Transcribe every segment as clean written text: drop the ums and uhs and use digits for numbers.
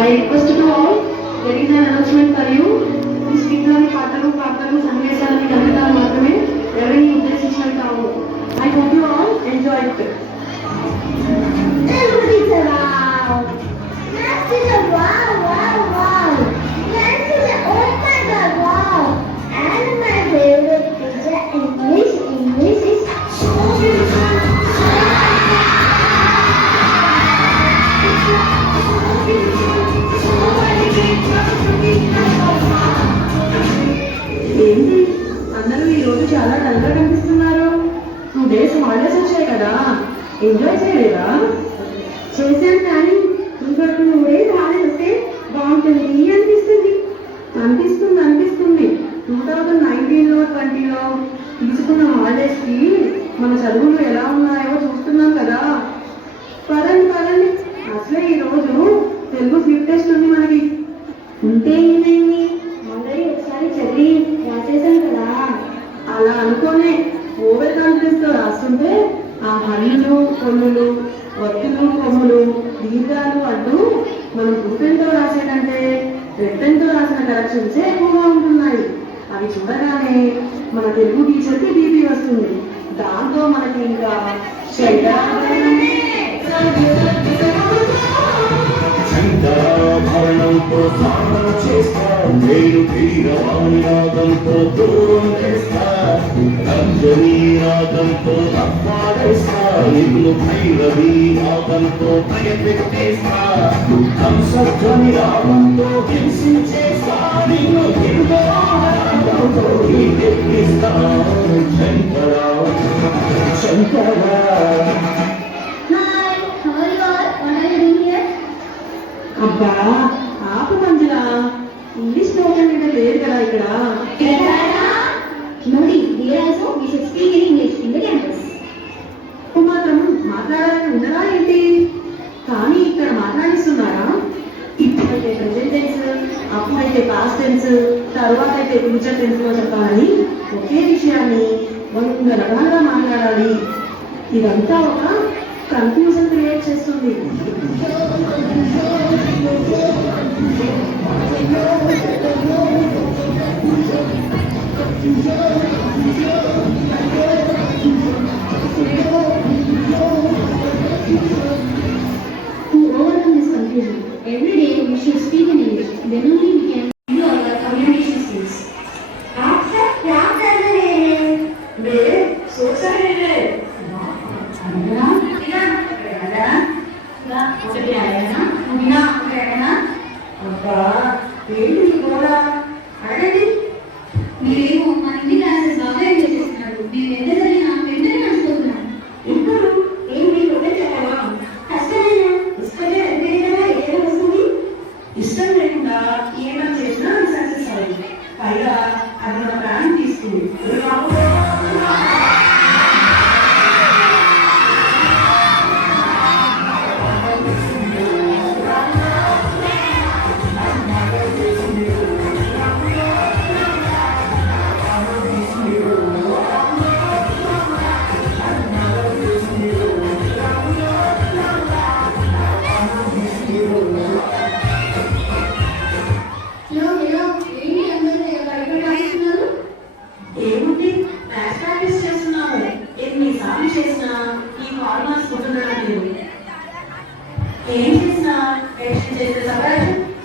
I request to all, there is an announcement for you. ఈ స్పీకర్ని పాటలు సన్నివేశాలని కలగడం మాత్రమే ఎవరిని ఉద్దేశించినవి కావు. I hope you all enjoy it. ఏంటి అందరూ ఈ రోజు చాలా డల్గా కనిపిస్తున్నారు. 2 days హాలిడేస్ వచ్చాయి కదా, ఎంజాయ్ చేయలేదా? చేశాను, కానీ ఇంకా 2 days హాలిడేస్ వస్తే బాగుంటుంది అనిపిస్తుంది. 2019లో 20లో తీసుకున్న హాలిడేస్కి మన చదువులు ఎలా ఉన్నాయో చూస్తున్నాం కదా. పదండి అసలే ఈరోజు తెలుగు స్లిప్ టెస్ట్ ఉంది మనకి. ఉంటే ఏమైంది, ఆల్రెడీ ఒకసారి చదివి రాసేసాను కదా. అలా అనుకోనే ఓవర్ కాన్ఫిడెన్స్ తో రాస్తుంటే ఆ హల్లులు కొమ్ములు ఒత్తులు కొమ్ములు దీర్ఘాలు అంటూ మనం రూపెన్తో రాసేటంటే రెట్టెన్తో రాసిన కరెక్షన్సే ఎక్కువగా ఉంటున్నాయి. అవి చూడగానే మన తెలుగు టీచర్కి బీపీ వస్తుంది. దాంతో మనకి ఇంకా శంకరాభరణంతో స్నానం చేస్తా, నేను వీరవాణినాదంతో దూరం చేస్తా, రంజనీనాదంతో తప్పాడేస్తా, నిన్ను భైరవీ నాదంతో భయపెట్టేస్తా, హంసధ్వని రావంతో హింసించేస్తా, నిన్ను హిందరాదంతో ఎక్కిస్తా. శంకరా అబ్బా ఆపు మంజులా, ఇంగ్లీష్ స్పోకెన్ మీద లేదు కదా ఇక్కడ. మాత్రం మాట్లాడాలని ఉండరా ఏంటి? కానీ ఇక్కడ మాట్లాడిస్తున్నారా? ఇప్పుడైతే ప్రెజెంట్ టెన్స్, అప్పుడైతే పాస్ట్ టెన్స్, తర్వాత అయితే ఫ్యూచర్ టెన్స్ లో చెప్పాలని ఒకే విషయాన్ని 100 రకాలుగా మాట్లాడాలి. ఇదంతా ఒక కన్ఫ్యూజన్ క్రియేట్ చేస్తుంది. To overcome this confusion, every day we should speak in English. Then only we can improve our communication skills. మీరేమో మా హిందీ క్లాసెస్ బాగా ఎంజాయ్ చేస్తున్నారు. మీరు ఎంతసరి నా వెంటనే నడుచుకుంటున్నాను. ఇప్పుడు ఏంటి ఒకటే చెప్పవా? కష్టమైనా ఏదైనా వస్తుంది. ఇష్టం లేకుండా ఏమైనా చేసినా అది సక్సెస్ అవ్వదు. పైగా అది మన ప్రాణం తీసుకుంది. ఏముంది, మ్యాథ్స్ ప్రాక్టీస్ చేస్తున్నాము. ఎన్నిసార్లు చేసినా ఈ ఫార్ములాస్ గుర్తుండడం లేదు. ఏం చేసినా ఎడిషన్ చేస్తే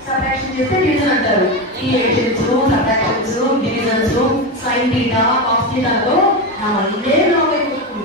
సబ్ట్రాక్షన్ చేస్తే డివిజన్ అంటారు. ఈ additions, subtractions, divisions, sine theta, cos థీటాతో నా మైండే లాగ్ అయిపోతుంది.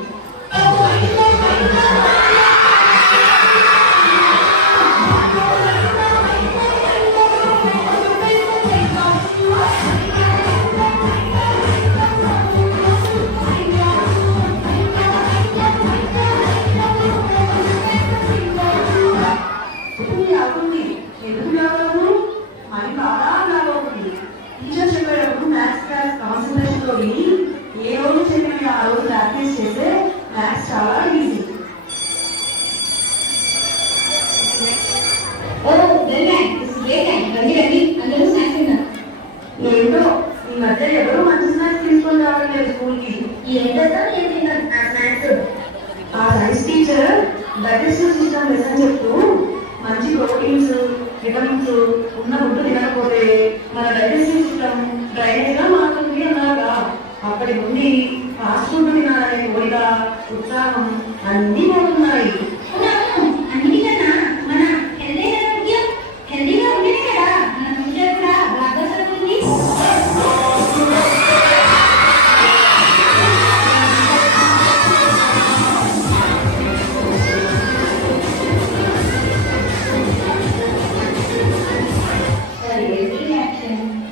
ఏ రోజు చెప్పిన ఆ రోజు ప్రాక్టీస్ చేస్తే మ్యాథ్స్ చాలా ఈజీ. ఏంటో ఈ మధ్య ఎవరు మంచి స్నాక్స్ తీసుకొని రావడం లేదు స్కూల్కి. ఆ science teacher digestive system lesson చెప్తూ మంచి ప్రోటీన్స్ విటమిన్స్ ఉన్న ఫుడ్ తినకపోతే మన డైజెస్టివ్ సిస్టమ్ డ్రైనేజ్ గా మారుతుంది అన్నారా. అప్పటి నుండి ఫాస్ట్ ఫుడ్ తినాలనే కోరిక, ఉత్సాహం అన్నీ పోతున్నాయి. అన్నిటికన్నా మన హెల్దీగా ఉండేది కదా మన ఫ్యూచర్ కూడా బాగా ఉంది.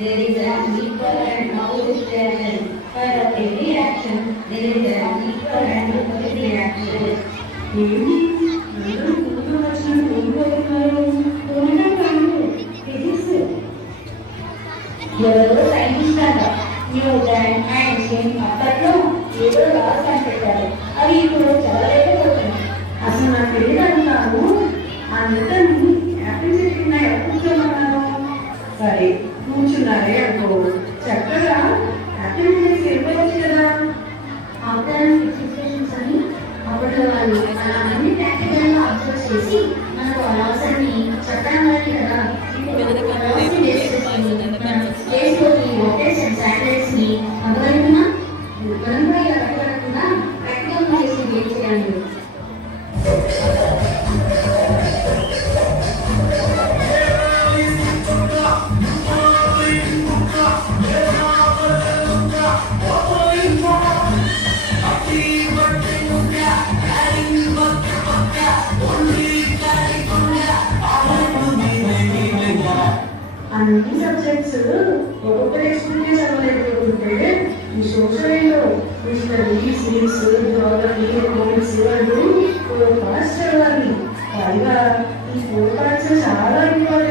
There is an equal and opposite reaction. For every reaction, there is an equal and opposite reaction. ఏంటి అందరూ కూతురు వచ్చినట్టు కోల్పోతున్నారు? పూర్ణం కాదు, ఫిజిక్స్. ఎవరో సైంటిస్ట్ అంట న్యూటన్, ఐన్స్టీన్ అప్పట్లో ఏదో లాస్ కనిపెట్టారు. అవి ఇప్పుడు చదవలేకపోతున్నాయి. అసలు నాకు తెలియదు అంటాను. ఆ నిద్రని యాపిల్ చెట్టు కింద ఎలా కూర్చోమన్నాను? సరే కూర్చున్నారే అనుకో, చక్కగా యాపిల్ చేసి వెళ్ళిపోవచ్చు కదా. ఆఫ్టర్ ఫిక్సేషన్స్ అని అప్పట్లో వాళ్ళు అలా అన్ని ప్రాక్టికల్ గా అబ్జర్వ్ చేసి మనకు ఆ లాస్ అన్ని చెప్పడం వల్ల కదా ఇప్పుడు ఆ లాస్ ని బేస్ చేసుకొని మనం స్పేస్ లోకి రాకెట్స్ అండ్ శాటిలైట్స్ ని అవ్వగలుగుతున్నా. మనం కూడా ఇలా కట్టబడకుండా ప్రాక్టికల్ గా చేసి ఏం చేయాలి. అన్ని సబ్జెక్ట్స్ ఒక్కొక్క టెక్స్ట్ బుక్ చదవలేకపోతుంటే ఈ social history, civics, Geography, economics అంటూ 4 పార్ట్స్ చదవాలి. పైగా ఈ 4 పార్ట్స్ చాలా ఇంపార్టెంట్.